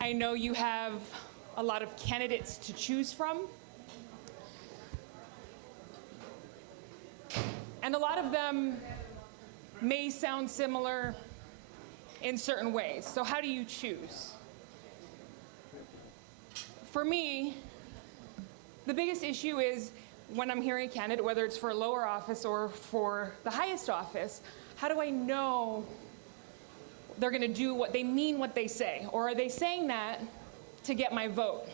I know you have a lot of candidates to choose from. And a lot of them may sound similar in certain ways. So how do you choose? For me, the biggest issue is when I'm hearing a candidate, whether it's for a lower office or for the highest office, how do I know they're going to do what they mean, what they say? Or are they saying that to get my vote?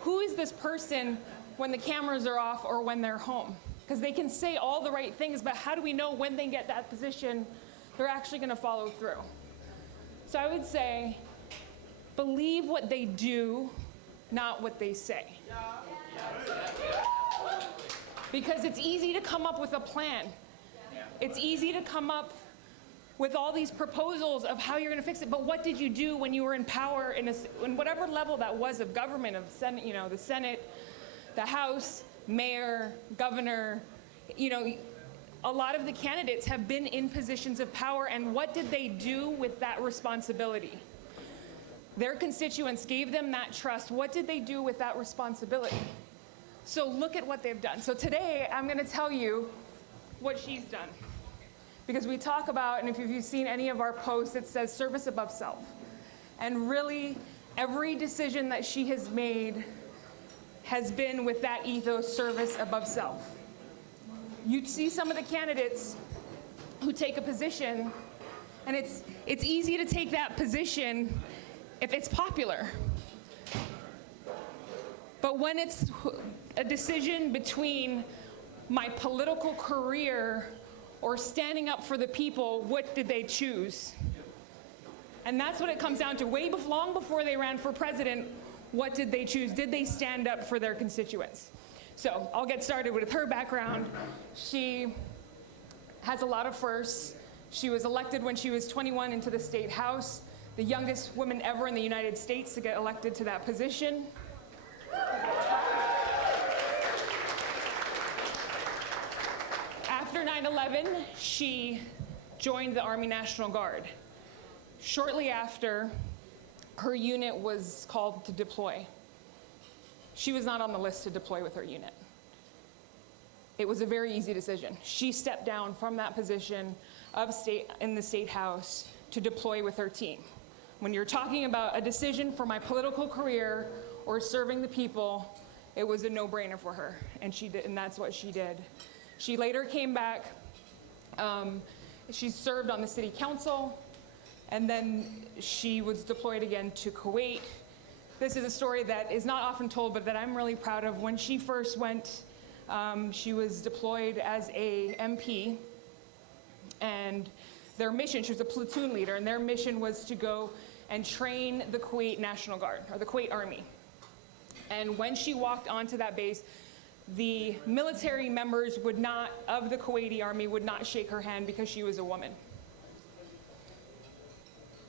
Who is this person when the cameras are off or when they're home? Because they can say all the right things, but how do we know when they get that position, they're actually going to follow through? So I would say, believe what they do, not what they say. Because it's easy to come up with a plan. It's easy to come up with all these proposals of how you're going to fix it, but what did you do when you were in power in whatever level that was of government, of Senate, the Senate, the House, mayor, governor, a lot of the candidates have been in positions of power, and what did they do with that responsibility? Their constituents gave them that trust. What did they do with that responsibility? So look at what they've done. So today, I'm going to tell you what she's done. Because we talk about, and if you've seen any of our posts, it says service above self. And really, every decision that she has made has been with that ethos, service above self. You see some of the candidates who take a position, and it's easy to take that position if it's popular. But when it's a decision between my political career or standing up for the people, what did they choose? And that's what it comes down to. Long before they ran for president, what did they choose? Did they stand up for their constituents? So I'll get started with her background. She has a lot of firsts. She was elected when she was 21 into the state house, the youngest woman ever in the United States to get elected to that position. After 9/11, she joined the Army National Guard. Shortly after, her unit was called to deploy. She was not on the list to deploy with her unit. It was a very easy decision. She stepped down from that position in the State House to deploy with her team. When you're talking about a decision for my political career or serving the people, it was a no-brainer for her, and she did, and that's what she did. She later came back. She served on the city council, and then she was deployed again to Kuwait. This is a story that is not often told, but that I'm really proud of. When she first went, she was deployed as a MP, and their mission, she was a platoon leader, and their mission was to go and train the Kuwait National Guard, or the Kuwait Army. And when she walked onto that base, the military members of the Kuwaiti Army would not shake her hand because she was a woman.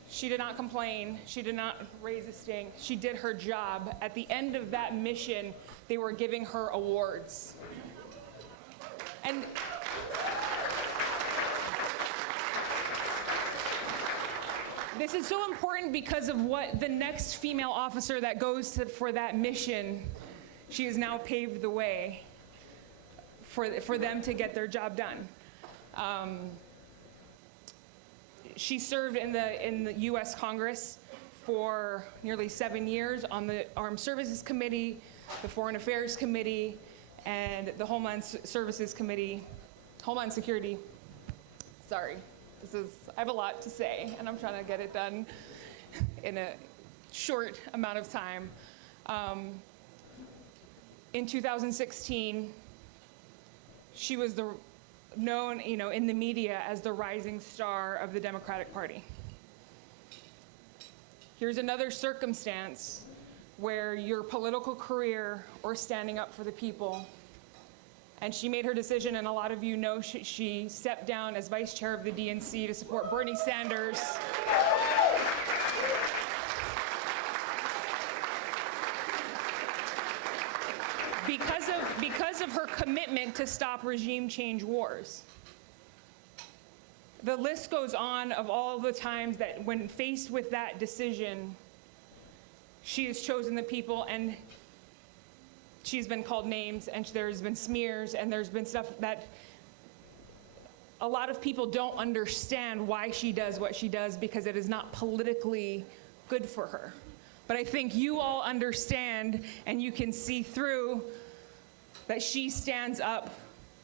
She did not complain. She did not raise a stink. She did her job. At the end of that mission, they were giving her awards. And this is so important because of what the next female officer that goes for that mission, she has now paved the way for them to get their job done. She served in the U.S. Congress for nearly 7 years on the Armed Services Committee, the Foreign Affairs Committee, and the Homeland Security. Sorry, I have a lot to say, and I'm trying to get it done in a short amount of time. In 2016, she was known, in the media as the rising star of the Democratic Party. Here's another circumstance where your political career or standing up for the people, and she made her decision, and a lot of you know she stepped down as vice chair of the DNC to support Bernie Sanders. Because of her commitment to stop regime change wars. The list goes on of all the times that when faced with that decision, she has chosen the people, and she's been called names, and there's been smears, and there's been stuff that a lot of people don't understand why she does what she does, because it is not politically good for her. But I think you all understand, and you can see through that she stands up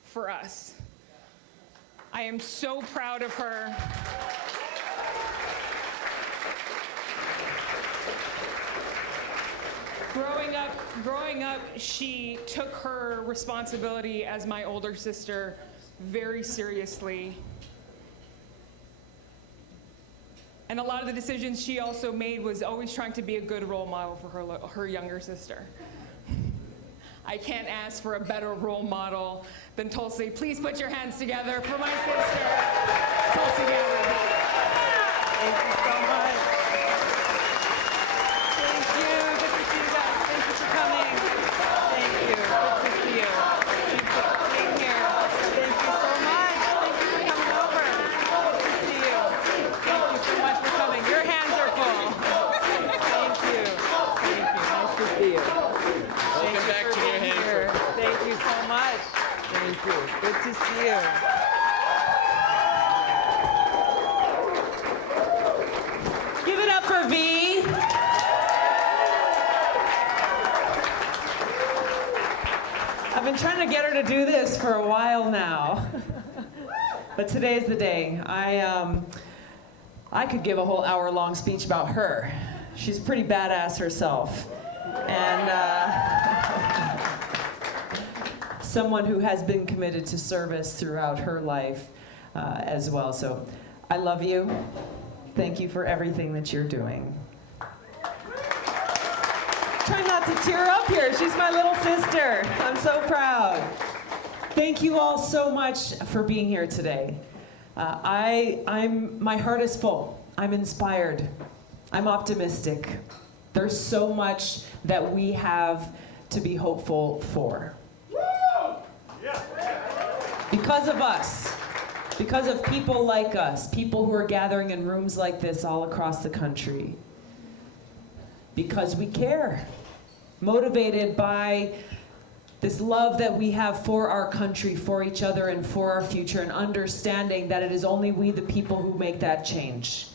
for us. I am so proud of her. Growing up, she took her responsibility as my older sister very seriously. And a lot of the decisions she also made was always trying to be a good role model for her younger sister. I can't ask for a better role model than Tulsi. Please put your hands together for my sister, Tulsi Gabbard. Thank you so much. Thank you. Good to see you guys. Thank you for coming. Thank you. Good to see you. Thank you for being here. Thank you so much. Thank you for coming over. Good to see you. Thank you so much for coming. Your hands are full. Thank you. Thank you. Nice to see you. Welcome back to your hands. Thank you so much. Thank you. Good to see you. Give it up for V. I've been trying to get her to do this for a while now. But today's the day. I could give a whole hour-long speech about her. She's pretty badass herself. And someone who has been committed to service throughout her life as well. So I love you. Thank you for everything that you're doing. Try not to tear up here. She's my little sister. I'm so proud. Thank you all so much for being here today. My heart is full. I'm inspired. I'm optimistic. There's so much that we have to be hopeful for. Because of us, because of people like us, people who are gathering in rooms like this all across the country. Because we care, motivated by this love that we have for our country, for each other, and for our future, and understanding that it is only we, the people, who make that change.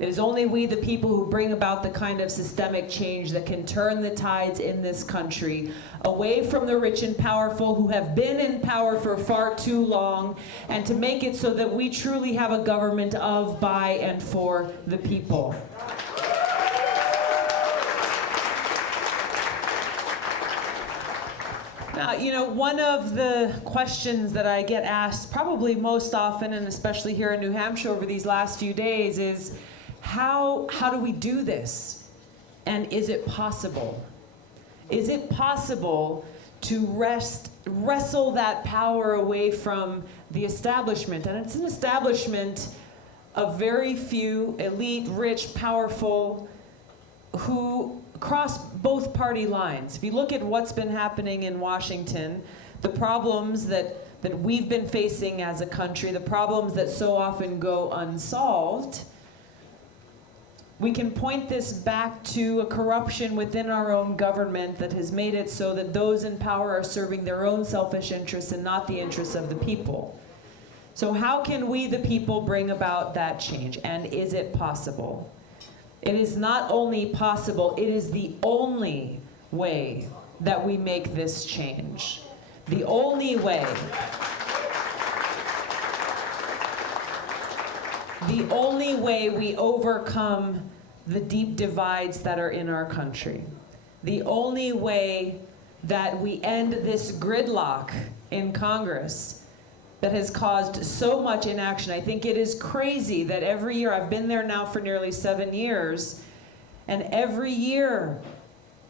It is only we, the people, who bring about the kind of systemic change that can turn the tides in this country away from the rich and powerful who have been in power for far too long, and to make it so that we truly have a government of, by, and for the people. Now, you know, one of the questions that I get asked probably most often, and especially here in New Hampshire over these last few days, is how do we do this? And is it possible? Is it possible to wrestle that power away from the establishment? And it's an establishment of very few elite, rich, powerful, who cross both party lines. If you look at what's been happening in Washington, the problems that we've been facing as a country, the problems that so often go unsolved, we can point this back to a corruption within our own government that has made it so that those in power are serving their own selfish interests and not the interests of the people. So how can we, the people, bring about that change? And is it possible? It is not only possible, it is the only way that we make this change. The only way. The only way we overcome the deep divides that are in our country. The only way that we end this gridlock in Congress that has caused so much inaction. I think it is crazy that every year, I've been there now for nearly 7 years, and every year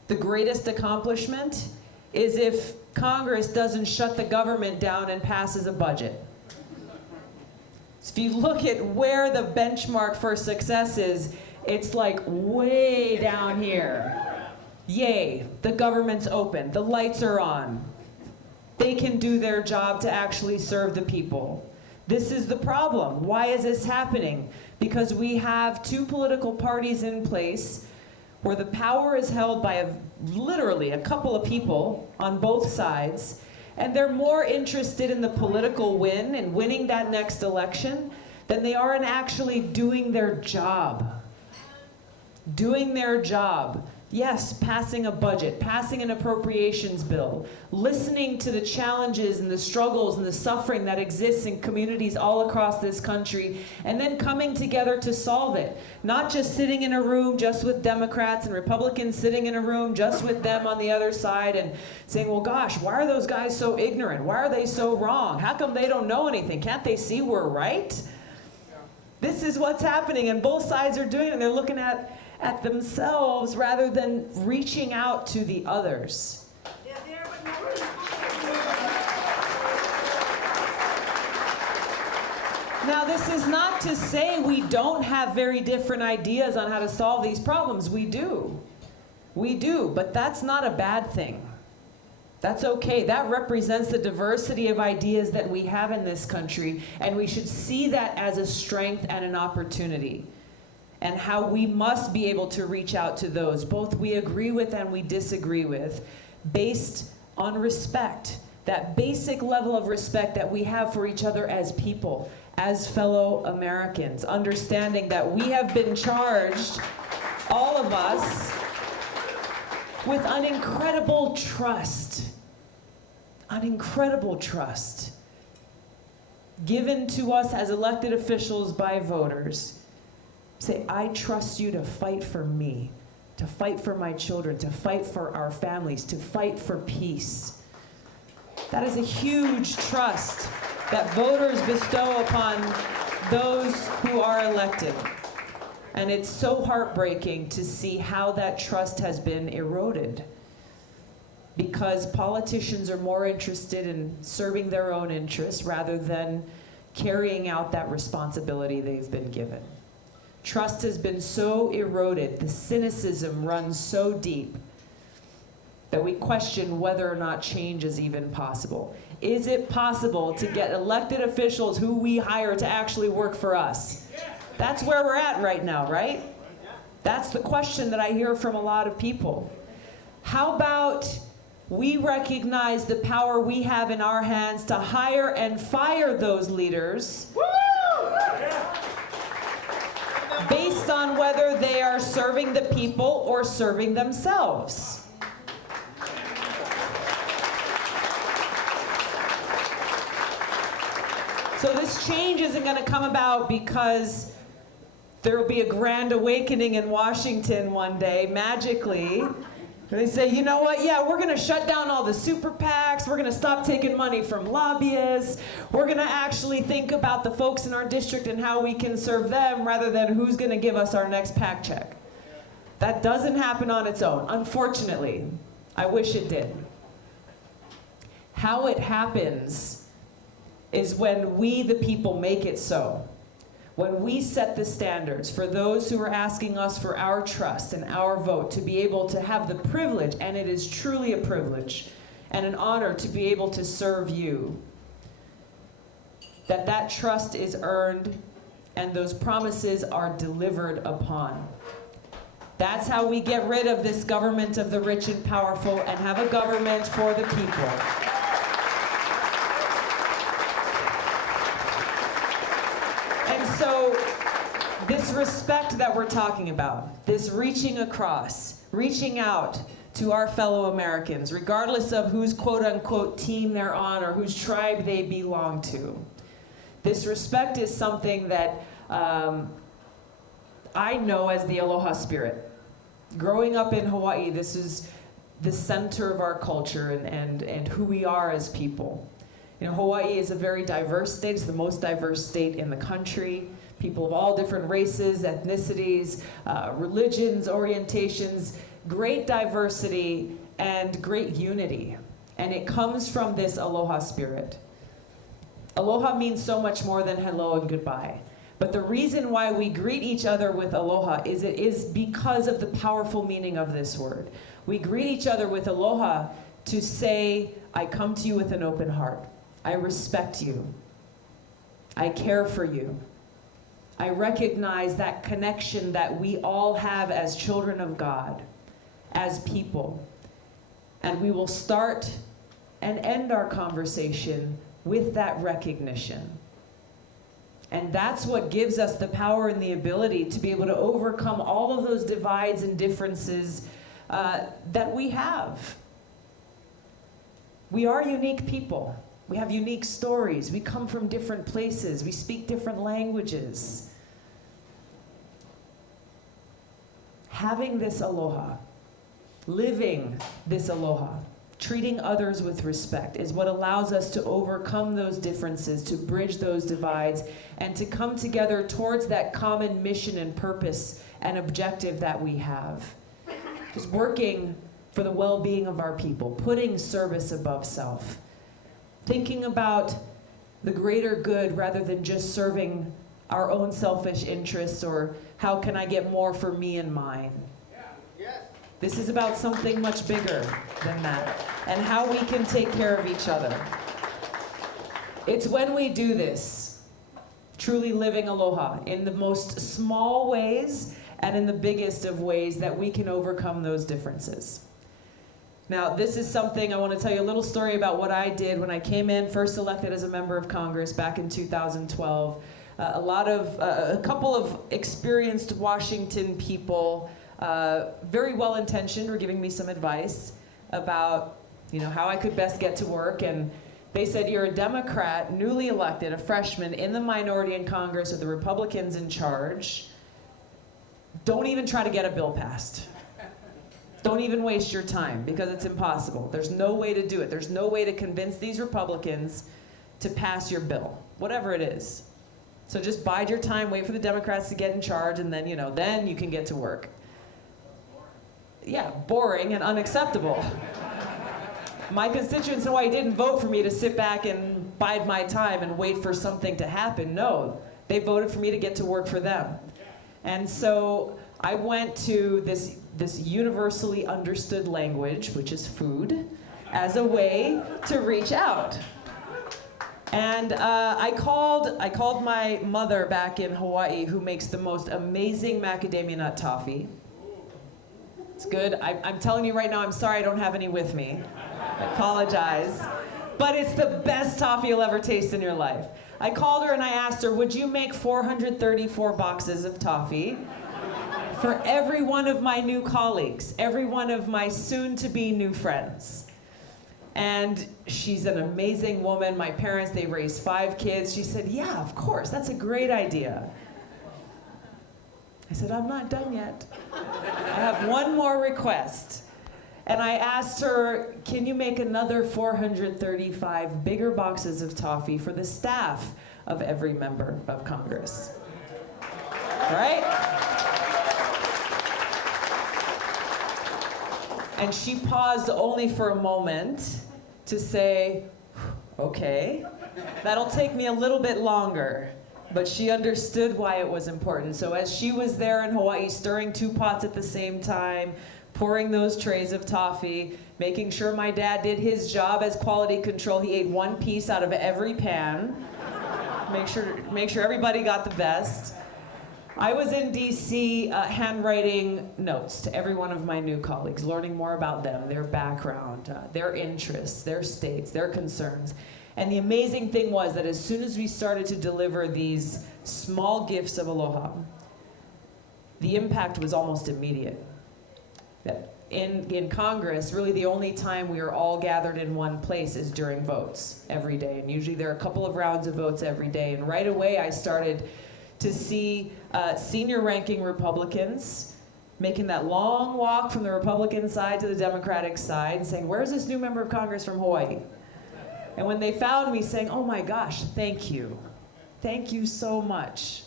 the greatest accomplishment is if Congress doesn't shut the government down and passes a budget. So if you look at where the benchmark for success is, it's like way down here. Yay, the government's open, the lights are on. They can do their job to actually serve the people. This is the problem. Why is this happening? Because we have two political parties in place where the power is held by literally a couple of people on both sides, and they're more interested in the political win and winning that next election than they are in actually doing their job. Doing their job. Yes, passing a budget, passing an appropriations bill, listening to the challenges and the struggles and the suffering that exists in communities all across this country, and then coming together to solve it. Not just sitting in a room just with Democrats and Republicans sitting in a room just with them on the other side and saying, well, gosh, why are those guys so ignorant? Why are they so wrong? How come they don't know anything? Can't they see we're right? This is what's happening, and both sides are doing it, and they're looking at themselves rather than reaching out to the others. Now, this is not to say we don't have very different ideas on how to solve these problems. We do. We do, but that's not a bad thing. That's okay. That represents the diversity of ideas that we have in this country, and we should see that as a strength and an opportunity. And how we must be able to reach out to those, both we agree with and we disagree with, based on respect. That basic level of respect that we have for each other as people, as fellow Americans. Understanding that we have been charged, all of us, with an incredible trust. An incredible trust. Given to us as elected officials by voters. Say, I trust you to fight for me, to fight for my children, to fight for our families, to fight for peace. That is a huge trust that voters bestow upon those who are elected. And it's so heartbreaking to see how that trust has been eroded. Because politicians are more interested in serving their own interests rather than carrying out that responsibility they've been given. Trust has been so eroded, the cynicism runs so deep that we question whether or not change is even possible. Is it possible to get elected officials who we hire to actually work for us? That's where we're at right now, right? That's the question that I hear from a lot of people. How about we recognize the power we have in our hands to hire and fire those leaders based on whether they are serving the people or serving themselves. So this change isn't going to come about because there will be a grand awakening in Washington one day, magically. They say, you know what, yeah, we're going to shut down all the super PACs, we're going to stop taking money from lobbyists, we're going to actually think about the folks in our district and how we can serve them rather than who's going to give us our next PAC check. That doesn't happen on its own, unfortunately. I wish it did. How it happens is when we, the people, make it so. When we set the standards for those who are asking us for our trust and our vote to be able to have the privilege, and it is truly a privilege and an honor to be able to serve you, that trust is earned and those promises are delivered upon. That's how we get rid of this government of the rich and powerful and have a government for the people. So this respect that we're talking about, this reaching across, reaching out to our fellow Americans, regardless of whose quote-unquote team they're on or whose tribe they belong to. This respect is something that I know as the Aloha spirit. Growing up in Hawaii, this is the center of our culture and who we are as people. You know, Hawaii is a very diverse state. It's the most diverse state in the country. People of all different races, ethnicities, religions, orientations, great diversity and great unity. And it comes from this Aloha spirit. Aloha means so much more than hello and goodbye. But the reason why we greet each other with aloha is because of the powerful meaning of this word. We greet each other with aloha to say, I come to you with an open heart. I respect you. I care for you. I recognize that connection that we all have as children of God, as people. And we will start and end our conversation with that recognition. And that's what gives us the power and the ability to be able to overcome all of those divides and differences that we have. We are unique people. We have unique stories. We come from different places. We speak different languages. Having this aloha, living this aloha, treating others with respect is what allows us to overcome those differences, to bridge those divides, and to come together towards that common mission and purpose and objective that we have. Just working for the well-being of our people, putting service above self, thinking about the greater good rather than just serving our own selfish interests or how can I get more for me and mine. This is about something much bigger than that, and how we can take care of each other. It's when we do this, truly living aloha, in the most small ways and in the biggest of ways, that we can overcome those differences. Now, this is something I want to tell you a little story about what I did when I came in, first elected as a member of Congress back in 2012. A couple of experienced Washington people, very well-intentioned, were giving me some advice about, how I could best get to work. And they said, you're a Democrat, newly elected, a freshman in the minority in Congress with the Republicans in charge. Don't even try to get a bill passed. Don't even waste your time, because it's impossible. There's no way to do it. There's no way to convince these Republicans to pass your bill, whatever it is. So just bide your time, wait for the Democrats to get in charge, and then, then you can get to work. Yeah, boring and unacceptable. My constituents in Hawaii didn't vote for me to sit back and bide my time and wait for something to happen. No, they voted for me to get to work for them. And so I went to this universally understood language, which is food, as a way to reach out. And I called my mother back in Hawaii, who makes the most amazing macadamia nut toffee. It's good. I'm telling you right now, I'm sorry I don't have any with me. I apologize. But it's the best toffee you'll ever taste in your life. I called her and I asked her, would you make 434 boxes of toffee for every one of my new colleagues, every one of my soon-to-be new friends? And she's an amazing woman. My parents, they raised 5 kids. She said, yeah, of course, that's a great idea. I said, I'm not done yet. I have one more request. And I asked her, can you make another 435 bigger boxes of toffee for the staff of every member of Congress? Right? And she paused only for a moment to say, okay, that'll take me a little bit longer. But she understood why it was important. So as she was there in Hawaii, stirring 2 pots at the same time, pouring those trays of toffee, making sure my dad did his job as quality control. He ate 1 piece out of every pan. Make sure everybody got the best. I was in DC handwriting notes to every one of my new colleagues, learning more about them, their background, their interests, their states, their concerns. And the amazing thing was that as soon as we started to deliver these small gifts of aloha, the impact was almost immediate. That in Congress, really the only time we are all gathered in one place is during votes every day. And usually there are a couple of rounds of votes every day. And right away I started to see senior ranking Republicans making that long walk from the Republican side to the Democratic side and saying, where's this new member of Congress from Hawaii? And when they found me, saying, oh my gosh, thank you. Thank you so much.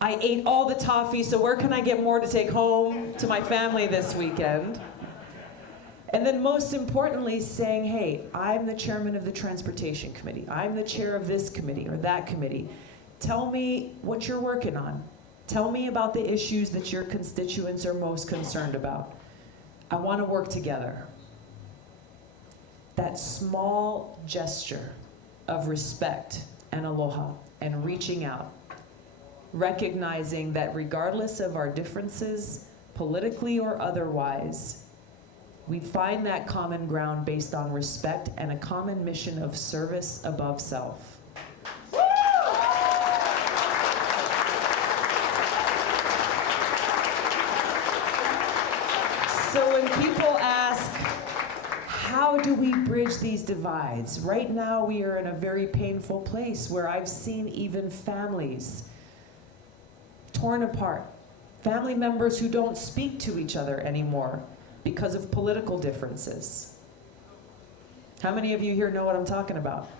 I ate all the toffee, so where can I get more to take home to my family this weekend? And then most importantly, saying, hey, I'm the chairman of the Transportation Committee. I'm the chair of this committee or that committee. Tell me what you're working on. Tell me about the issues that your constituents are most concerned about. I want to work together. That small gesture of respect and aloha and reaching out recognizing that regardless of our differences, politically or otherwise, we find that common ground based on respect and a common mission of service above self. So when people ask, how do we bridge these divides? Right now we are in a very painful place where I've seen even families torn apart. Family members who don't speak to each other anymore because of political differences. How many of you here know what I'm talking about?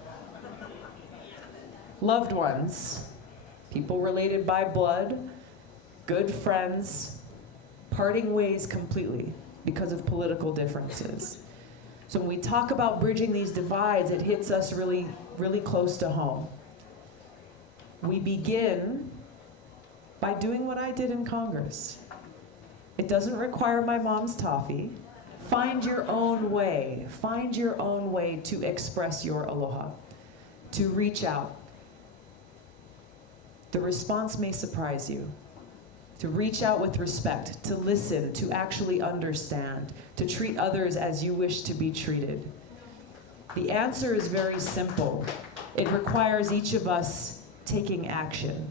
Loved ones, people related by blood, good friends, parting ways completely because of political differences. So when we talk about bridging these divides, it hits us really, really close to home. We begin by doing what I did in Congress. It doesn't require my mom's toffee. Find your own way. Find your own way to express your aloha, to reach out. The response may surprise you. To reach out with respect, to listen, to actually understand, to treat others as you wish to be treated. The answer is very simple. It requires each of us taking action.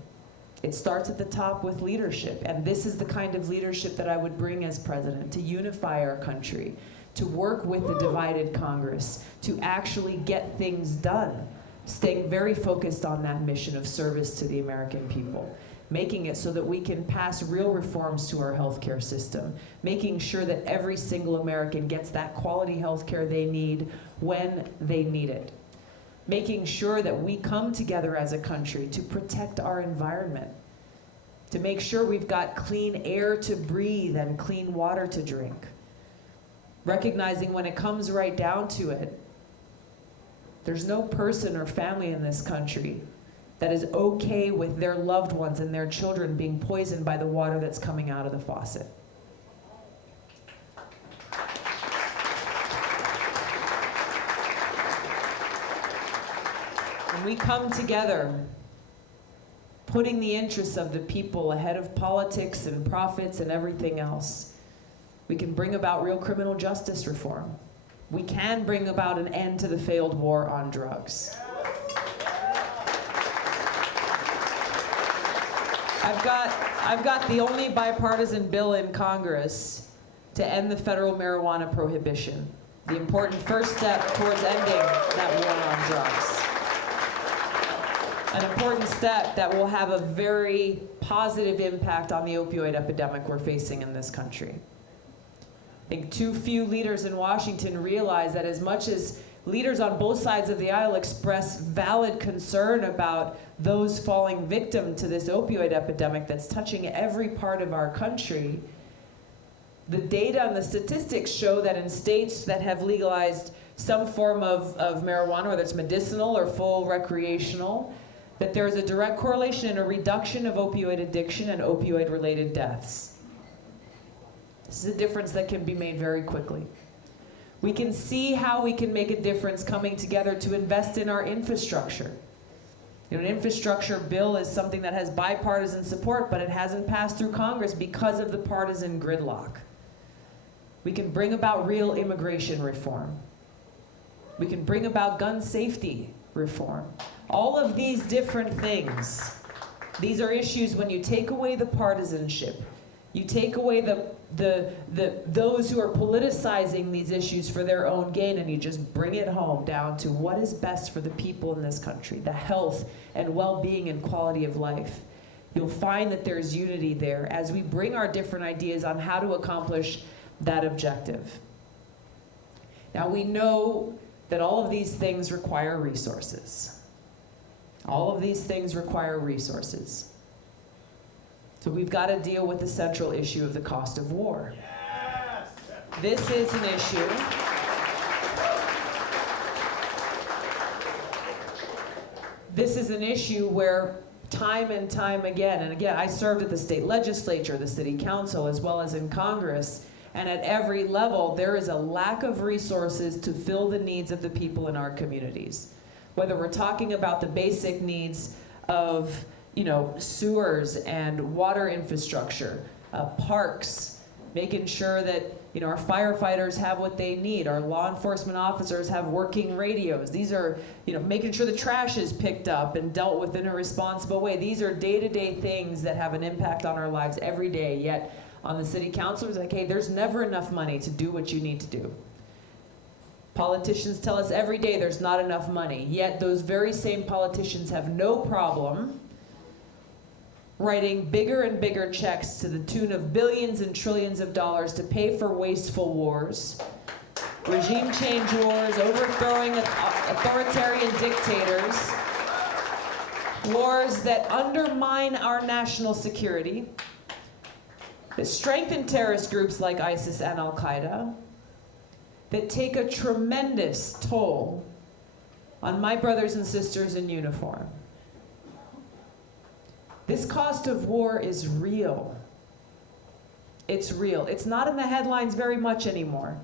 It starts at the top with leadership, and this is the kind of leadership that I would bring as president, to unify our country, to work with the divided Congress, to actually get things done, staying very focused on that mission of service to the American people, making it so that we can pass real reforms to our healthcare system, making sure that every single American gets that quality healthcare they need when they need it, making sure that we come together as a country to protect our environment, to make sure we've got clean air to breathe and clean water to drink, recognizing when it comes right down to it, there's no person or family in this country that is okay with their loved ones and their children being poisoned by the water that's coming out of the faucet. When we come together, putting the interests of the people ahead of politics and profits and everything else, we can bring about real criminal justice reform. We can bring about an end to the failed war on drugs. I've got the only bipartisan bill in Congress to end the federal marijuana prohibition, the important first step towards ending that war on drugs. An important step that will have a very positive impact on the opioid epidemic we're facing in this country. I think too few leaders in Washington realize that as much as leaders on both sides of the aisle express valid concern about those falling victim to this opioid epidemic that's touching every part of our country, the data and the statistics show that in states that have legalized some form of marijuana, whether it's medicinal or full recreational, that there is a direct correlation and a reduction of opioid addiction and opioid-related deaths. This is a difference that can be made very quickly. We can see how we can make a difference coming together to invest in our infrastructure. You know, an infrastructure bill is something that has bipartisan support, but it hasn't passed through Congress because of the partisan gridlock. We can bring about real immigration reform. We can bring about gun safety reform. All of these different things, these are issues when you take away the partisanship, you take away those who are politicizing these issues for their own gain, and you just bring it home down to what is best for the people in this country, the health and well-being and quality of life. You'll find that there's unity there as we bring our different ideas on how to accomplish that objective. Now we know that all of these things require resources. All of these things require resources. So we've got to deal with the central issue of the cost of war. Yes. This is an issue. This is an issue where time and time again, and again, I served at the state legislature, the city council, as well as in Congress, and at every level, there is a lack of resources to fill the needs of the people in our communities. Whether we're talking about the basic needs of sewers and water infrastructure, parks, making sure that our firefighters have what they need, our law enforcement officers have working radios. These are, making sure the trash is picked up and dealt with in a responsible way. These are day-to-day things that have an impact on our lives every day, yet on the city council, it's like, hey, there's never enough money to do what you need to do. Politicians tell us every day there's not enough money, yet those very same politicians have no problem writing bigger and bigger checks to the tune of billions and trillions of dollars to pay for wasteful wars, regime change wars, overthrowing authoritarian dictators, wars that undermine our national security, that strengthen terrorist groups like ISIS and Al-Qaeda, that take a tremendous toll on my brothers and sisters in uniform. This cost of war is real. It's real. It's not in the headlines very much anymore.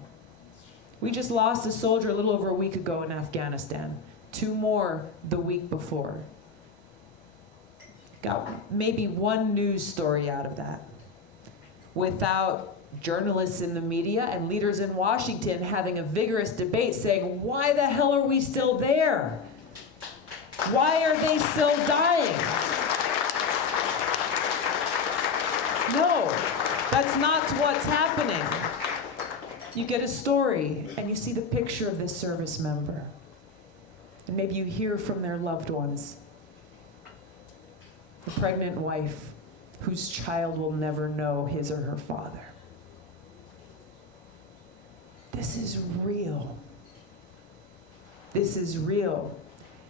We just lost a soldier a little over a week ago in Afghanistan. 2 more the week before. Got maybe one news story out of that. Without journalists in the media and leaders in Washington having a vigorous debate saying, why the hell are we still there? Why are they still dying? No, that's not what's happening. You get a story and you see the picture of this service member. And maybe you hear from their loved ones. The pregnant wife whose child will never know his or her father. This is real. This is real.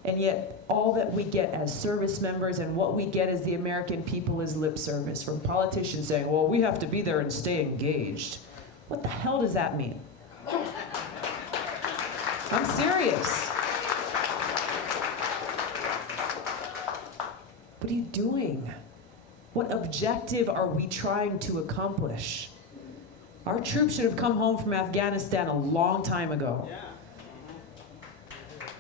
And yet, all that we get as service members and what we get as the American people is lip service from politicians saying, well, we have to be there and stay engaged. What the hell does that mean? I'm serious. What are you doing? What objective are we trying to accomplish? Our troops should have come home from Afghanistan a long time ago.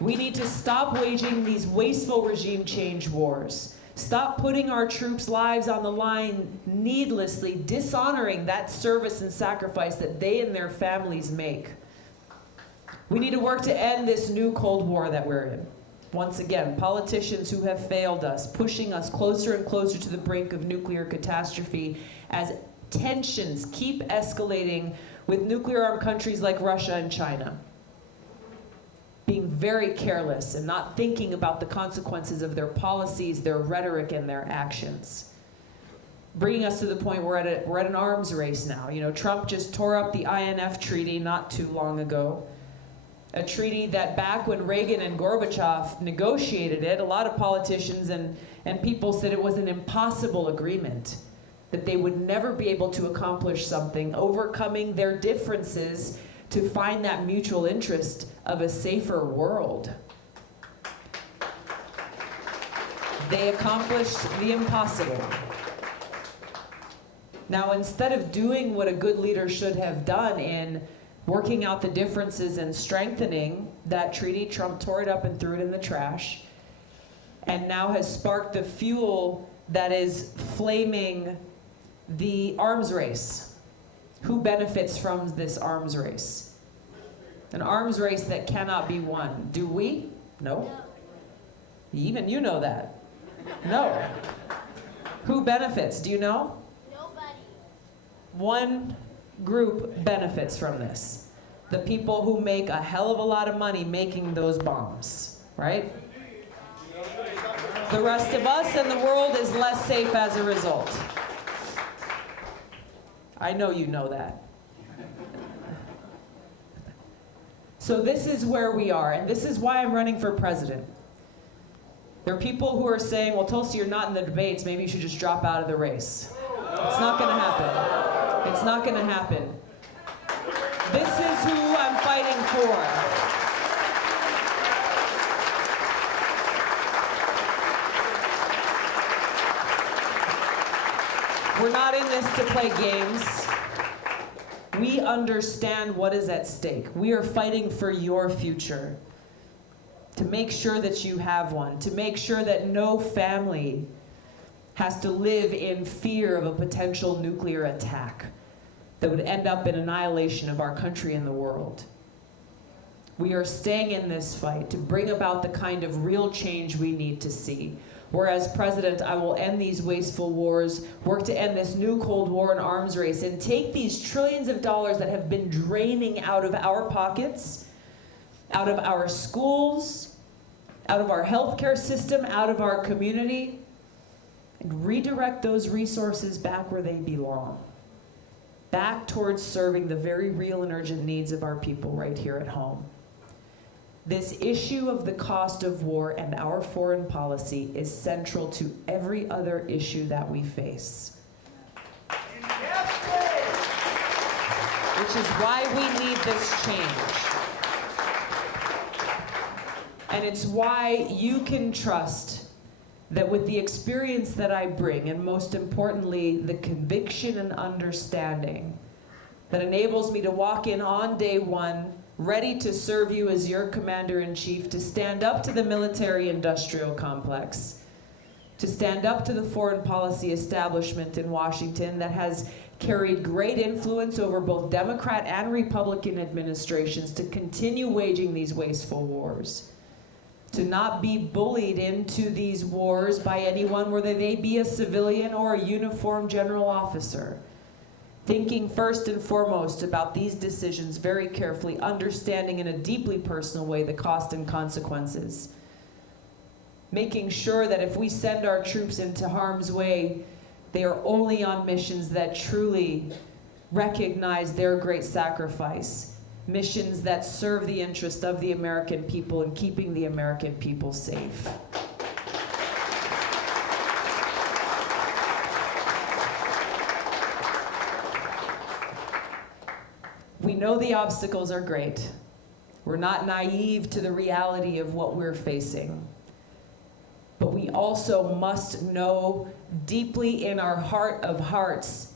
We need to stop waging these wasteful regime change wars. Stop putting our troops' lives on the line needlessly, dishonoring that service and sacrifice that they and their families make. We need to work to end this new Cold War that we're in. Once again, politicians who have failed us, pushing us closer and closer to the brink of nuclear catastrophe as tensions keep escalating with nuclear-armed countries like Russia and China. Being very careless and not thinking about the consequences of their policies, their rhetoric, and their actions. Bringing us to the point where we're at an arms race now. Trump just tore up the INF treaty not too long ago. A treaty that back when Reagan and Gorbachev negotiated it, a lot of politicians and people said it was an impossible agreement, that they would never be able to accomplish something, overcoming their differences to find that mutual interest of a safer world. They accomplished the impossible. Now, instead of doing what a good leader should have done in working out the differences and strengthening that treaty, Trump tore it up and threw it in the trash, and now has sparked the fuel that is flaming the arms race. Who benefits from this arms race? An arms race that cannot be won. Do we? No. Even you know that. No. Who benefits? Do you know? Nobody. One group benefits from this. The people who make a hell of a lot of money making those bombs, right? The rest of us and the world is less safe as a result. I know you know that. So this is where we are, and this is why I'm running for president. There are people who are saying, well, Tulsi, you're not in the debates, maybe you should just drop out of the race. It's not gonna happen. It's not gonna happen. This is who I'm fighting for. We're not in this to play games. We understand what is at stake. We are fighting for your future. To make sure that you have one. To make sure that no family has to live in fear of a potential nuclear attack that would end up in annihilation of our country and the world. We are staying in this fight to bring about the kind of real change we need to see. Whereas President, I will end these wasteful wars, work to end this new Cold War and arms race, and take these trillions of dollars that have been draining out of our pockets, out of our schools, out of our healthcare system, out of our community, and redirect those resources back where they belong. Back towards serving the very real and urgent needs of our people right here at home. This issue of the cost of war and our foreign policy is central to every other issue that we face. Which is why we need this change. And it's why you can trust that with the experience that I bring, and most importantly, the conviction and understanding that enables me to walk in on day one, ready to serve you as your commander-in-chief, to stand up to the military-industrial complex, to stand up to the foreign policy establishment in Washington that has carried great influence over both Democrat and Republican administrations to continue waging these wasteful wars, to not be bullied into these wars by anyone, whether they be a civilian or a uniformed general officer. Thinking first and foremost about these decisions very carefully, understanding in a deeply personal way the cost and consequences. Making sure that if we send our troops into harm's way, they are only on missions that truly recognize their great sacrifice. Missions that serve the interest of the American people and keeping the American people safe. We know the obstacles are great. We're not naive to the reality of what we're facing. But we also must know deeply in our heart of hearts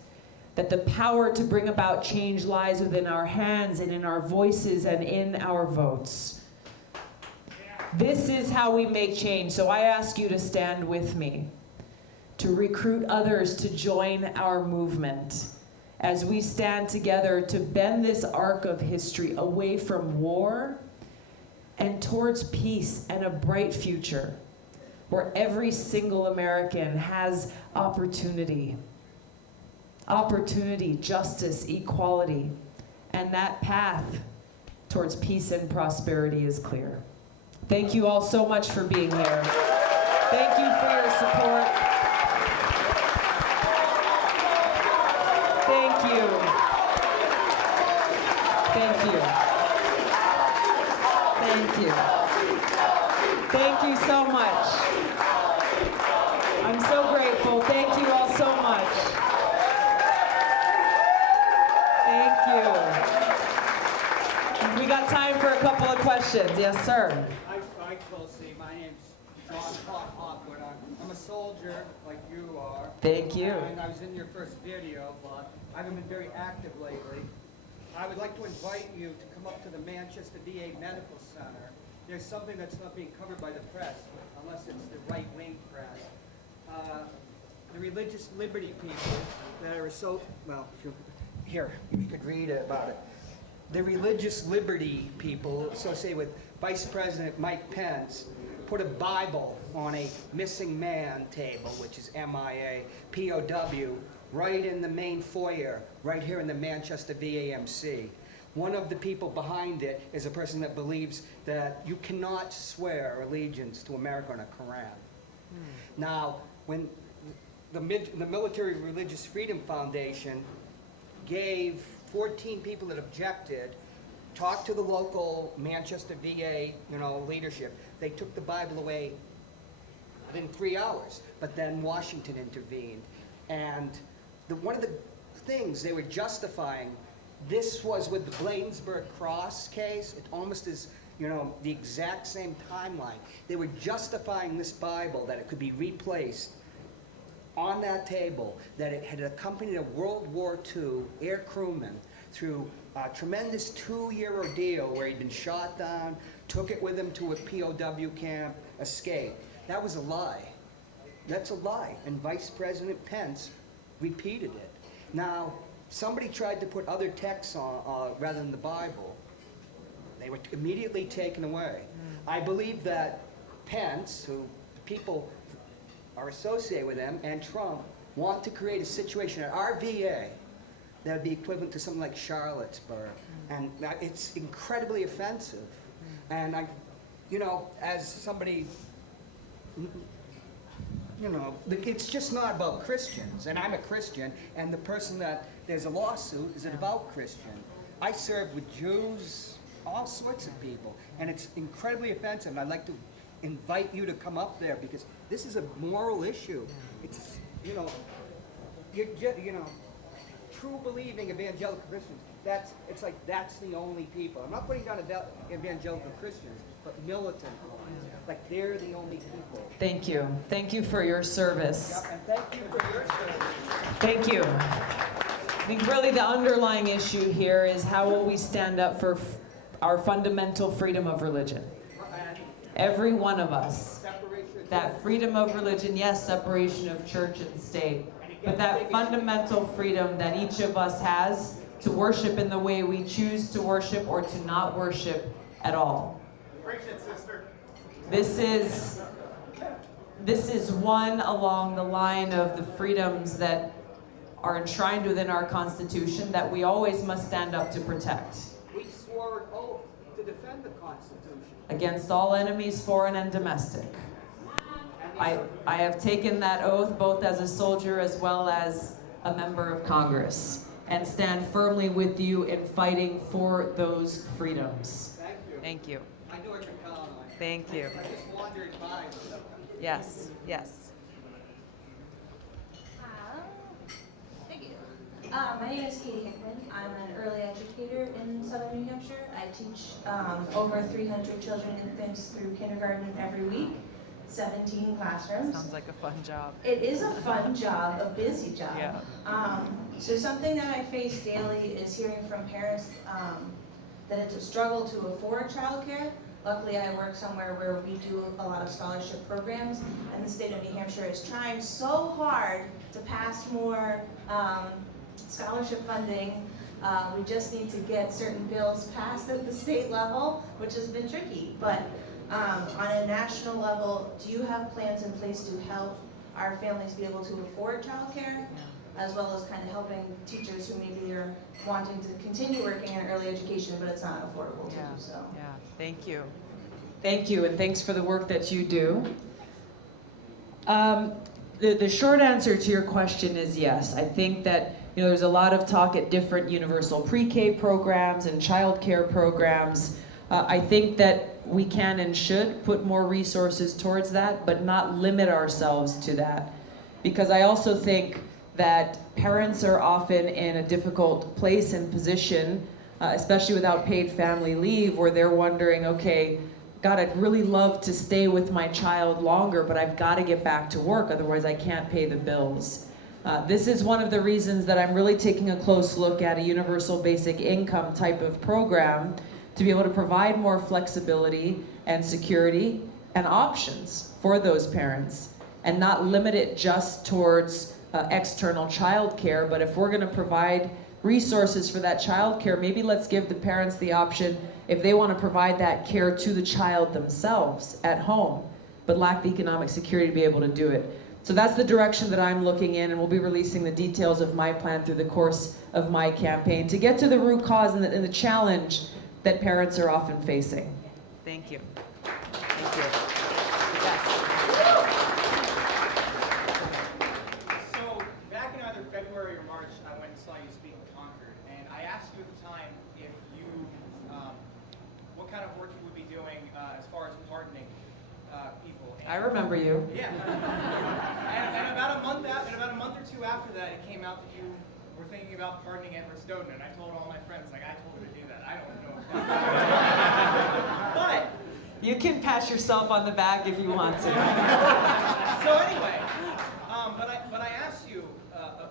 that the power to bring about change lies within our hands and in our voices and in our votes. This is how we make change. So I ask you to stand with me, to recruit others to join our movement, as we stand together to bend this arc of history away from war and towards peace and a bright future where every single American has opportunity, justice, equality, and that path towards peace and prosperity is clear. Thank you all so much for being here. Thank you for your support. Thank you. Thank you. Thank you. Thank you so much. I'm so grateful. Thank you all so much. Thank you. We got time for a couple of questions. Yes, sir. Hi, Tulsi. My name's John Hawkwood. I'm a soldier like you are. Thank you. And I was in your first video, but I haven't been very active lately. I would like to invite you to come up to the Manchester VA Medical Center. There's something that's not being covered by the press, unless it's the right-wing press. The religious liberty people that are so, well, here, you could read about it. The religious liberty people associated with Vice President Mike Pence put a Bible on a missing man table, which is MIA, POW, right in the main foyer, right here in the Manchester VAMC. One of the people behind it is a person that believes that you cannot swear allegiance to America on a Quran. Now, when the Military Religious Freedom Foundation gave 14 people that objected, talked to the local Manchester VA, leadership, they took the Bible away within 3 hours. But then Washington intervened, and one of the things they were justifying, this was with the Bladensburg Cross case. It almost is, the exact same timeline. They were justifying this Bible that it could be replaced on that table, that it had accompanied a World War II air crewman through a tremendous 2-year ordeal where he'd been shot down, took it with him to a POW camp, escaped. That was a lie. That's a lie, and Vice President Pence repeated it. Now, somebody tried to put other texts on rather than the Bible. They were immediately taken away. I believe that Pence, who people are associated with him, and Trump want to create a situation at our VA that would be equivalent to something like Charlottesburg. And it's incredibly offensive. And I, you know, as somebody, you know, it's just not about Christians. And I'm a Christian, and the person that there's a lawsuit is about Christian. I serve with Jews, all sorts of people, and it's incredibly offensive. And I'd like to invite you to come up there because this is a moral issue. It's, you know, you know, true believing evangelical Christians. It's like that's the only people. I'm not putting down evangelical Christians, but militant ones. Like they're the only people. Thank you. Thank you for your service. Yeah, and thank you for your service. Thank you. I think really the underlying issue here is how will we stand up for our fundamental freedom of religion? Every one of us. That freedom of religion, yes, separation of church and state, but that fundamental freedom that each of us has to worship in the way we choose to worship or to not worship at all. Preach it, sister. This is one along the line of the freedoms that are enshrined within our Constitution that we always must stand up to protect. We swore an oath to defend the Constitution. Against all enemies, foreign and domestic. I have taken that oath both as a soldier as well as a member of Congress and stand firmly with you in fighting for those freedoms. Thank you. Thank you. I knew I could count on it. Thank you. I just wandered by. Yes, yes. Thank you. My name is Katie Hickman. I'm an early educator in Southern New Hampshire. I teach over 300 children and infants through kindergarten every week, 17 classrooms. Sounds like a fun job. It is a fun job, a busy job. Yeah. So something that I face daily is hearing from parents that it's a struggle to afford childcare. Luckily, I work somewhere where we do a lot of scholarship programs, and the state of New Hampshire is trying so hard to pass more scholarship funding. We just need to get certain bills passed at the state level, which has been tricky. But on a national level, do you have plans in place to help our families be able to afford childcare, as well as kind of helping teachers who maybe are wanting to continue working in early education, but it's not affordable to do so? Yeah, thank you. Thank you, and thanks for the work that you do. The short answer to your question is yes. I think that there's a lot of talk at different universal pre-K programs and childcare programs. I think that we can and should put more resources towards that, but not limit ourselves to that. Because I also think that parents are often in a difficult place and position, especially without paid family leave, where they're wondering, okay, God, I'd really love to stay with my child longer, but I've got to get back to work, otherwise I can't pay the bills. This is one of the reasons that I'm really taking a close look at a universal basic income type of program to be able to provide more flexibility and security and options for those parents and not limit it just towards external childcare, but if we're going to provide resources for that child care, maybe let's give the parents the option if they want to provide that care to the child themselves at home, but lack the economic security to be able to do it. So that's the direction that I'm looking in, and we'll be releasing the details of my plan through the course of my campaign to get to the root cause and the challenge that parents are often facing. Thank you. Thank you. Yes. So back in either February or March, I went and saw you speak in Concord, and I asked you at the time if you, what kind of work you would be doing as far as pardoning people. And I remember you. yeah. and about a month or two after that, it came out that you were thinking about pardoning Edward Snowden, and I told all my friends, like, I told her to do that. I don't know. But You can pat yourself on the back if you want to. so anyway, but I asked you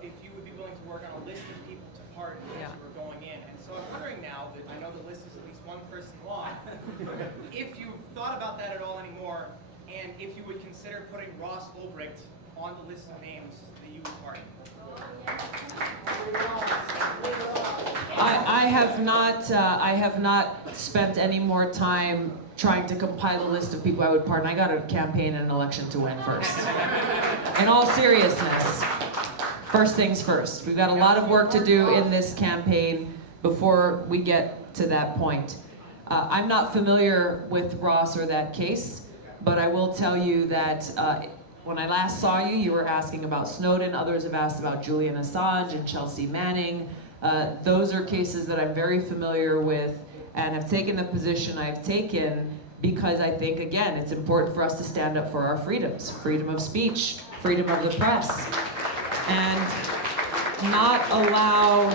if you would be willing to work on a list of people to pardon as you were going in, and so I'm wondering now that I know the list is at least one person long, if you've thought about that at all anymore, and if you would consider putting Ross Ulbricht on the list of names that you would pardon? I have not spent any more time trying to compile a list of people I would pardon. I got a campaign and an election to win first. In all seriousness, first things first. We've got a lot of work to do in this campaign before we get to that point. I'm not familiar with Ross or that case, but I will tell you that when I last saw you, you were asking about Snowden. Others have asked about Julian Assange and Chelsea Manning. Those are cases that I'm very familiar with and have taken the position I've taken because I think, again, it's important for us to stand up for our freedoms, freedom of speech, freedom of the press, and not allow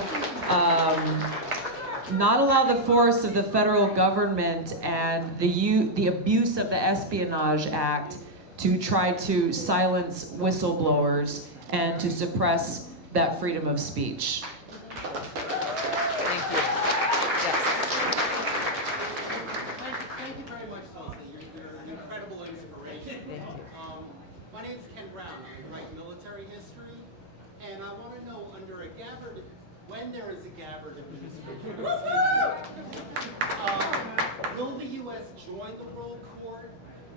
the force of the federal government and the abuse of the Espionage Act to try to silence whistleblowers and to suppress that freedom of speech. Thank you. Yes. Thank you very much, Tulsi. You're an incredible inspiration. Thank you. My name's Ken Brown. I write military history, and I want to know under a Gabbard, when there is a Gabbard administration, will the U.S. join the World Court?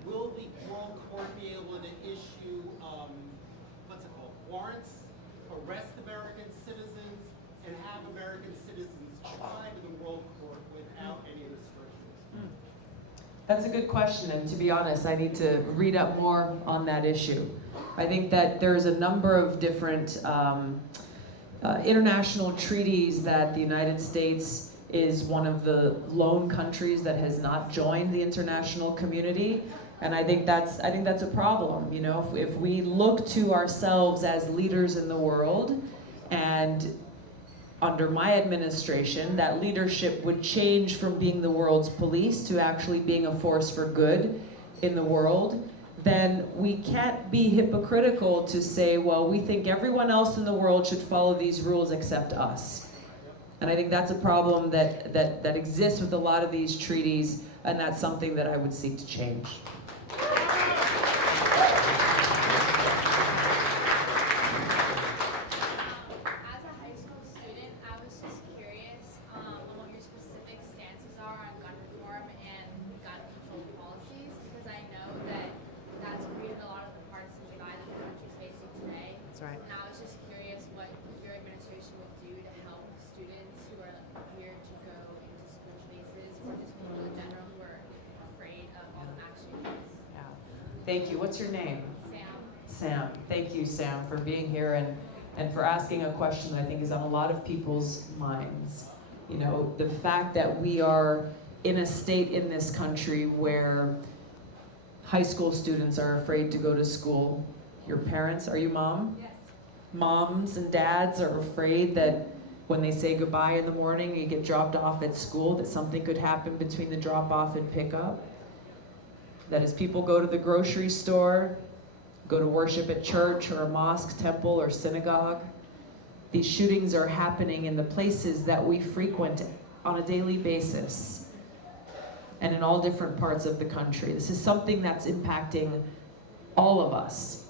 Will the World Court be able to issue, warrants, arrest American citizens, and have American citizens tried in the World Court without any restrictions? That's a good question, and to be honest, I need to read up more on that issue. I think that there's a number of different international treaties that the United States is one of the lone countries that has not joined the international community. And I think that's a problem. You know, if we look to ourselves as leaders in the world, and under my administration, that leadership would change from being the world's police to actually being a force for good in the world, then we can't be hypocritical to say, well, we think everyone else in the world should follow these rules except us. And I think that's a problem that exists with a lot of these treaties, and that's something that I would seek to change. As a high school student, I was just curious on what your specific stances are on gun reform and gun control policies, because I know that that's created a lot of the partisan divide that the country's facing today. That's right. And I was just curious what your administration would do to help students who are here to go into school spaces, or just people in general who are afraid of all the mass shootings. Yeah. Thank you. What's your name? Sam? Sam. Thank you, Sam, for being here and for asking a question that I think is on a lot of people's minds. You know, the fact that we are in a state in this country where high school students are afraid to go to school. Your parents, are you mom? Yes. Moms and dads are afraid that when they say goodbye in the morning and you get dropped off at school, that something could happen between the drop off and pickup. That as people go to the grocery store, go to worship at church or a mosque, temple, or synagogue, these shootings are happening in the places that we frequent on a daily basis and in all different parts of the country. This is something that's impacting all of us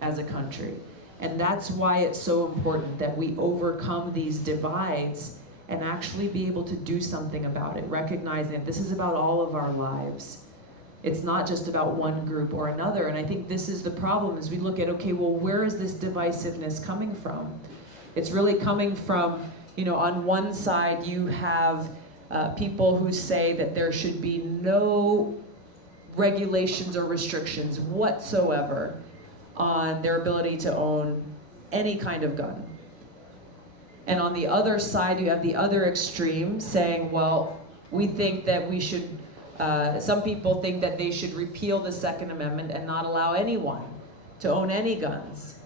as a country. And that's why it's so important that we overcome these divides and actually be able to do something about it, recognizing that this is about all of our lives. It's not just about one group or another. And I think this is the problem as we look at, okay, well, where is this divisiveness coming from? It's really coming from, you know, on one side you have people who say that there should be no regulations or restrictions whatsoever on their ability to own any kind of gun. And on the other side, you have the other extreme saying, well, we think that we should, some people think that they should repeal the Second Amendment and not allow anyone to own any guns.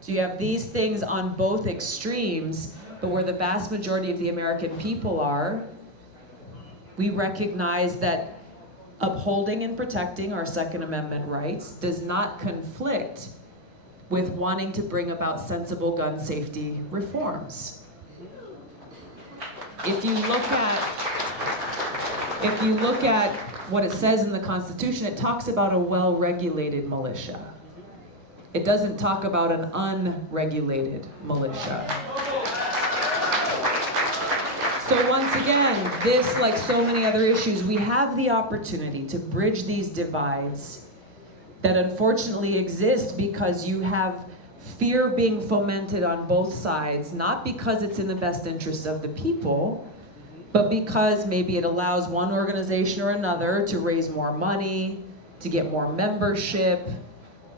So you have these things on both extremes, but where the vast majority of the American people are, we recognize that upholding and protecting our Second Amendment rights does not conflict with wanting to bring about sensible gun safety reforms. If you look at what it says in the Constitution, it talks about a well-regulated militia. It doesn't talk about an unregulated militia. So once again, this, like so many other issues, we have the opportunity to bridge these divides that unfortunately exist because you have fear being fomented on both sides, not because it's in the best interest of the people, but because maybe it allows one organization or another to raise more money, to get more membership,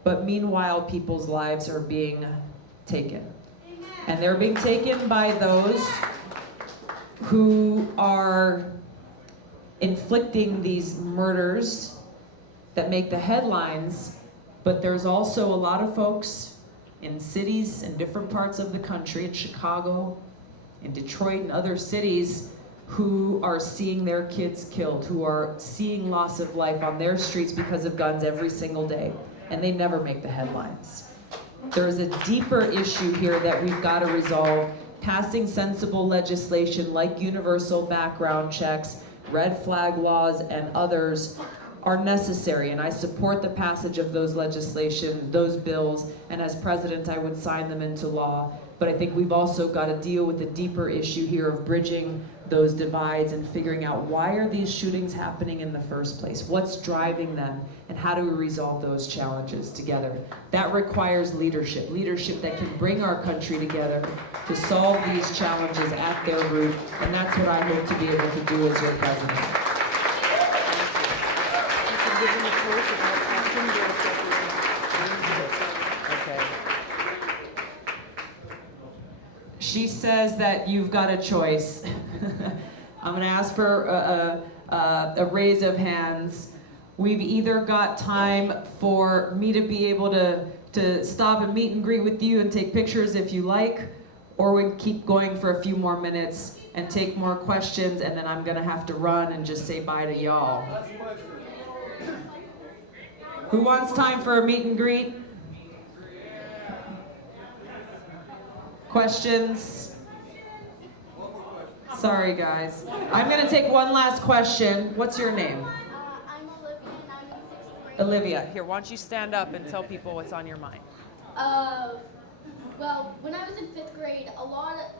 but meanwhile people's lives are being taken. And they're being taken by those who are inflicting these murders that make the headlines, but there's also a lot of folks in cities in different parts of the country, in Chicago, in Detroit, and other cities, who are seeing their kids killed, who are seeing loss of life on their streets because of guns every single day, and they never make the headlines. There's a deeper issue here that we've got to resolve. Passing sensible legislation like universal background checks, red flag laws, and others are necessary, and I support the passage of those legislation, those bills, and as president I would sign them into law. But I think we've also got to deal with the deeper issue here of bridging those divides and figuring out why are these shootings happening in the first place? What's driving them? And how do we resolve those challenges together? That requires leadership, leadership that can bring our country together to solve these challenges at their root, and that's what I hope to be able to do as your president. Okay. She says that you've got a choice. I'm going to ask for a raise of hands. We've either got time for me to be able to stop and meet and greet with you and take pictures if you like, or we keep going for a few more minutes and take more questions, and then I'm going to have to run and just say bye to y'all. Who wants time for a meet and greet? Questions? Sorry, guys. I'm going to take one last question. What's your name? I'm Olivia, and I'm in 6th grade. Olivia. Here, why don't you stand up and tell people what's on your mind? Well, when I was in 5th grade,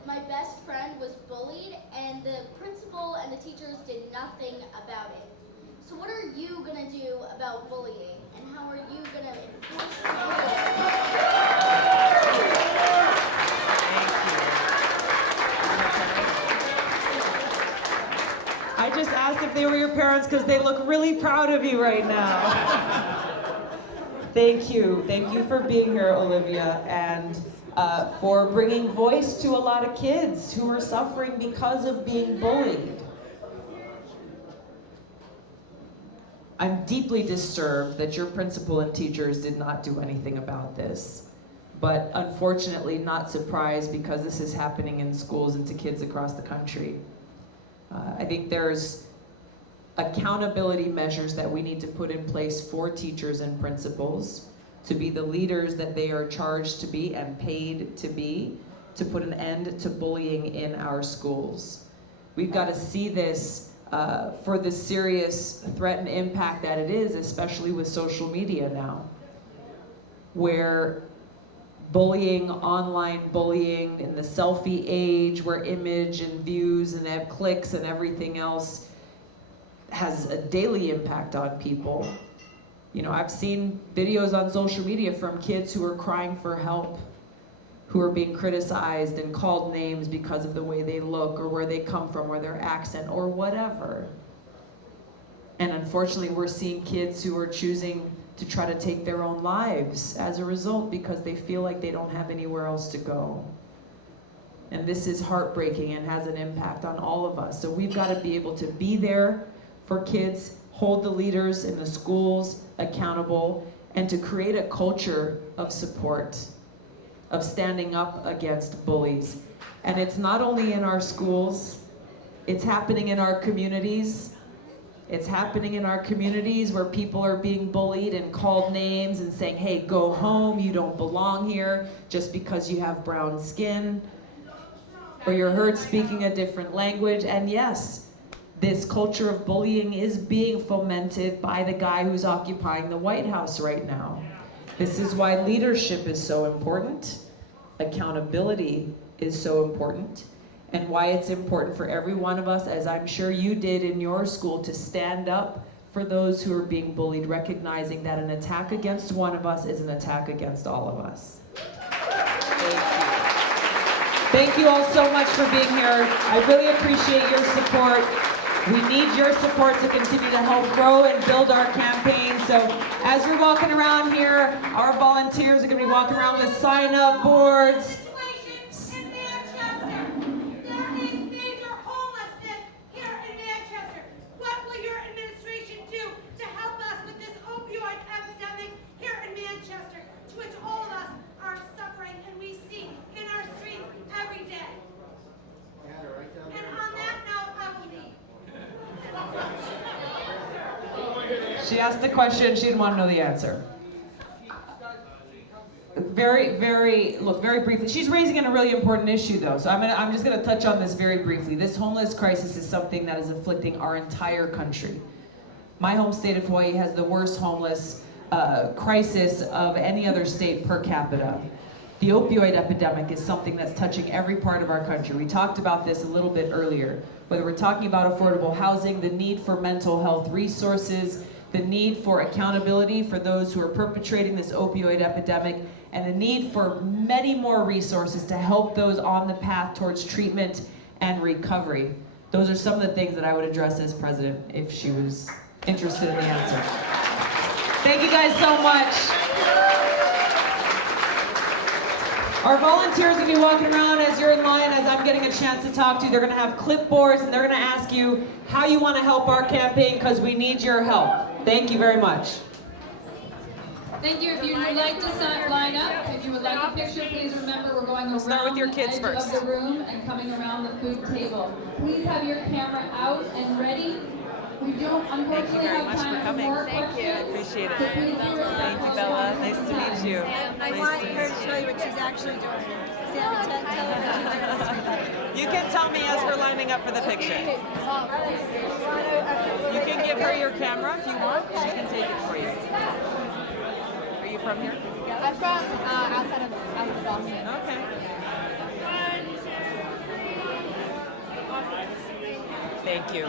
my best friend was bullied, and the principal and the teachers did nothing about it. So what are you going to do about bullying, and how are you going to enforce I just asked if they were your parents because they look really proud of you right now. Thank you. Thank you for being here, Olivia, and for bringing voice to a lot of kids who are suffering because of being bullied. I'm deeply disturbed that your principal and teachers did not do anything about this, but unfortunately not surprised because this is happening in schools and to kids across the country. I think there's accountability measures that we need to put in place for teachers and principals to be the leaders that they are charged to be and paid to be, to put an end to bullying in our schools. We've got to see this for the serious threat and impact that it is, especially with social media now, where bullying, online bullying, in the selfie age, where image and views and have clicks and everything else has a daily impact on people. You know, I've seen videos on social media from kids who are crying for help, who are being criticized and called names because of the way they look or where they come from or their accent or whatever. And unfortunately, we're seeing kids who are choosing to try to take their own lives as a result because they feel like they don't have anywhere else to go. And this is heartbreaking and has an impact on all of us. So we've got to be able to be there for kids, hold the leaders in the schools accountable, and to create a culture of support, of standing up against bullies. And it's not only in our schools, it's happening in our communities. It's happening in our communities where people are being bullied and called names and saying, hey, go home, you don't belong here just because you have brown skin, or you're heard speaking a different language. And yes, this culture of bullying is being fomented by the guy who's occupying the White House right now. This is why leadership is so important, accountability is so important, and why it's important for every one of us, as I'm sure you did in your school, to stand up for those who are being bullied, recognizing that an attack against one of us is an attack against all of us. Thank you all so much for being here. I really appreciate your support. We need your support to continue to help grow and build our campaign. So as you're walking around here, our volunteers are going to be walking around with sign-up boards. In Manchester, there is major homelessness here in Manchester. What will your administration do to help us with this opioid epidemic here in Manchester, to which all of us are suffering and we see in our streets every day? And on that note, I will leave. She asked the question, she didn't want to know the answer. Very briefly. She's raising a really important issue though, so I'm just gonna touch on this very briefly. This homeless crisis is something that is afflicting our entire country. My home state of Hawaii has the worst homeless crisis of any other state per capita. The opioid epidemic is something that's touching every part of our country. We talked about this a little bit earlier. Whether we're talking about affordable housing, the need for mental health resources, the need for accountability for those who are perpetrating this opioid epidemic, and the need for many more resources to help those on the path towards treatment and recovery. Those are some of the things that I would address as president if she was interested in the answer. Thank you guys so much. Our volunteers are going to be walking around as you're in line, as I'm getting a chance to talk to you. They're going to have clipboards and they're going to ask you how you want to help our campaign, because we need your help. Thank you very much. Thank you. If you would like to line up, if you would like a picture, please remember we're going around Start with your kids the edge first. of the room and coming around the food table. Please have your camera out and ready. We don't unfortunately have time for more questions. Appreciate it. So please be Thank you, respectful. Bella. Nice to meet you. I want her to tell you what she's actually doing. You can tell me as we're lining up for the picture. You can give her your camera if you want. She can take it for you. Are you from here? I'm from outside of Boston. Okay. Thank you.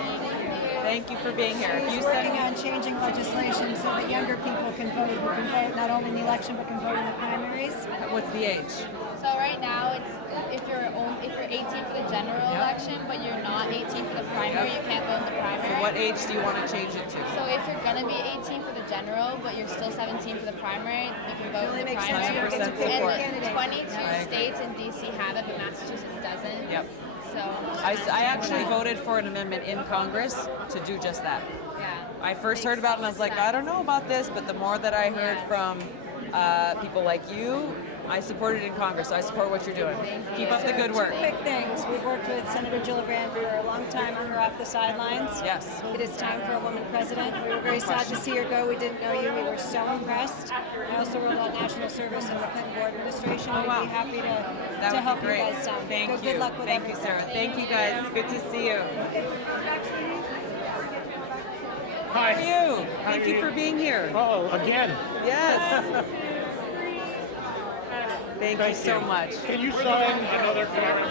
Thank you for being here. If you She's send working me on changing legislation so that younger people can vote, who can vote not only in the election but can vote in the primaries. what's the age? So right now, it's if you're 18 for the general election, but you're not 18 for the primary, you can't vote in the primary. So what age do you want to change it to? So if you're gonna be 18 for the general, but you're still 17 for the primary, you can vote in the Makes sense. primary. 100% support. And 22 states and DC have it, but Massachusetts doesn't. Yep. So I actually voted for an amendment in Congress to do just that. yeah. I first heard about it and I was like, I don't know about this, but the more that I heard from people like you, I supported it in Congress, so I support what you're doing. Keep up the good work. Quick things. We've worked with Senator Gillibrand for a long time on her off the sidelines. Yes. It is time for a woman president. We were very sad to see her go. We didn't know you. We were so impressed. I also wrote about national service in the Clinton War administration. Oh, wow. We'd be happy That to would help be you great. guys down. Thank you. Good luck with Thank you, everything. Sarah. Thank you, guys. Good to see you. Hi. How are you? Thank you for being here. Oh, again. Yes. Thank you so much. Can you sign another card?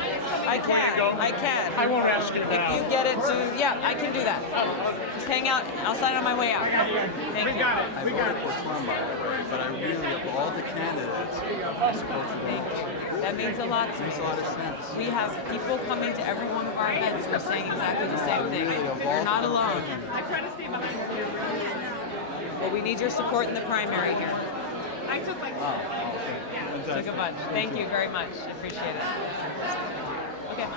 I can. I can. I won't ask you now. If you get it to, yeah, I can do that. Just hang out. I'll sign it on my way out. Thank you. got it. I voted for Trump, but I really, of all the candidates, I support you. That means a lot to me. Makes a lot of sense. We have people coming to every one of our events who are saying exactly the same thing. You're not alone. Well, we need your support in the primary here. I took like. Took a bunch. Thank you very much. I appreciate it. Okay.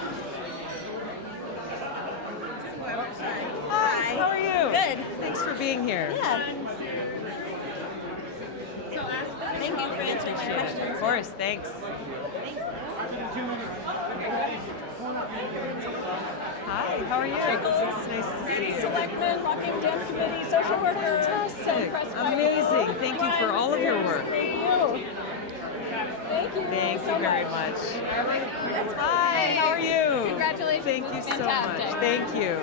Hi. How are you? Good. Thanks for being here. Yeah. Thank you for answering my Appreciate it. questions. Of course. Thanks. Hi. How are you? It's nice to see you. Selectmen, Rocking Dance Committee, social worker. Fantastic. Amazing. Thank you for all of your work. Thank you. Thank you very much. Hi, how are you? Congratulations. Thank you This is so fantastic. much. Thank you.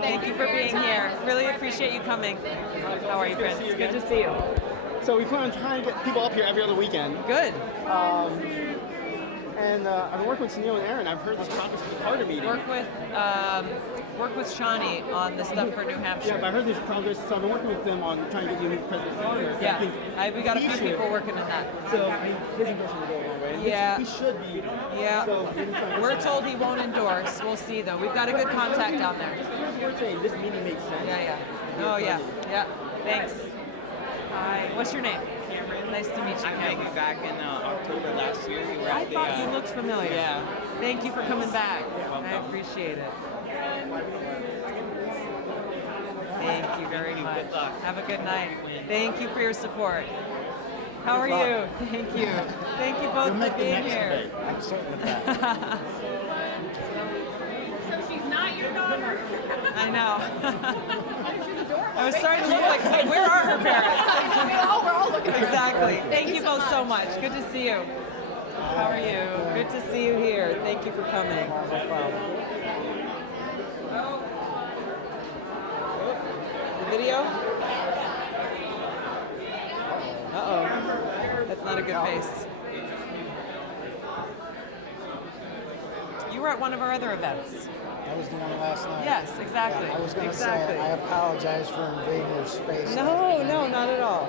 Thank you for being here. Really appreciate you coming. How are you, Prince? Good to see you. So we plan on trying to get people up here every other weekend. Good. And I've been working with Sunil and Aaron. I've heard this progress with the Carter meeting. Work with Shawnee on the stuff for New Hampshire. Yeah, but I heard there's progress, so I've been working with them on trying to get you new President Carter. Yeah, we got a few people working on that. So I think his endorsement will go a long way. And Yeah. He should be. Yeah. So We're told he won't endorse. We'll see, though. We've got a good contact down there. We're saying this meeting makes sense. Yeah. Oh, yeah. Yeah. Thanks. Hi. What's your name? Cameron. Nice to meet you, I met you back in October last year. You were I at the, thought you looked familiar. Yeah. Thank you for coming back. welcome. I appreciate it. Thank you very much. Good luck. Have a good night. Thank you for your support. How are you? Thank you. Thank you both for being here. I'm certain of that. So she's not your daughter. I know. She's adorable. I was starting to look like, hey, where are her parents? We're all looking at her. Exactly. Thank you both so much. Good to see you. How are you? Good to see you here. Thank you for coming. No problem. The video? Uh-oh. That's not a good face. You were at one of our other events. That was the one last night. Yes, exactly. Yeah, I was going to Exactly. say, I apologize for invading your space. No, not at all.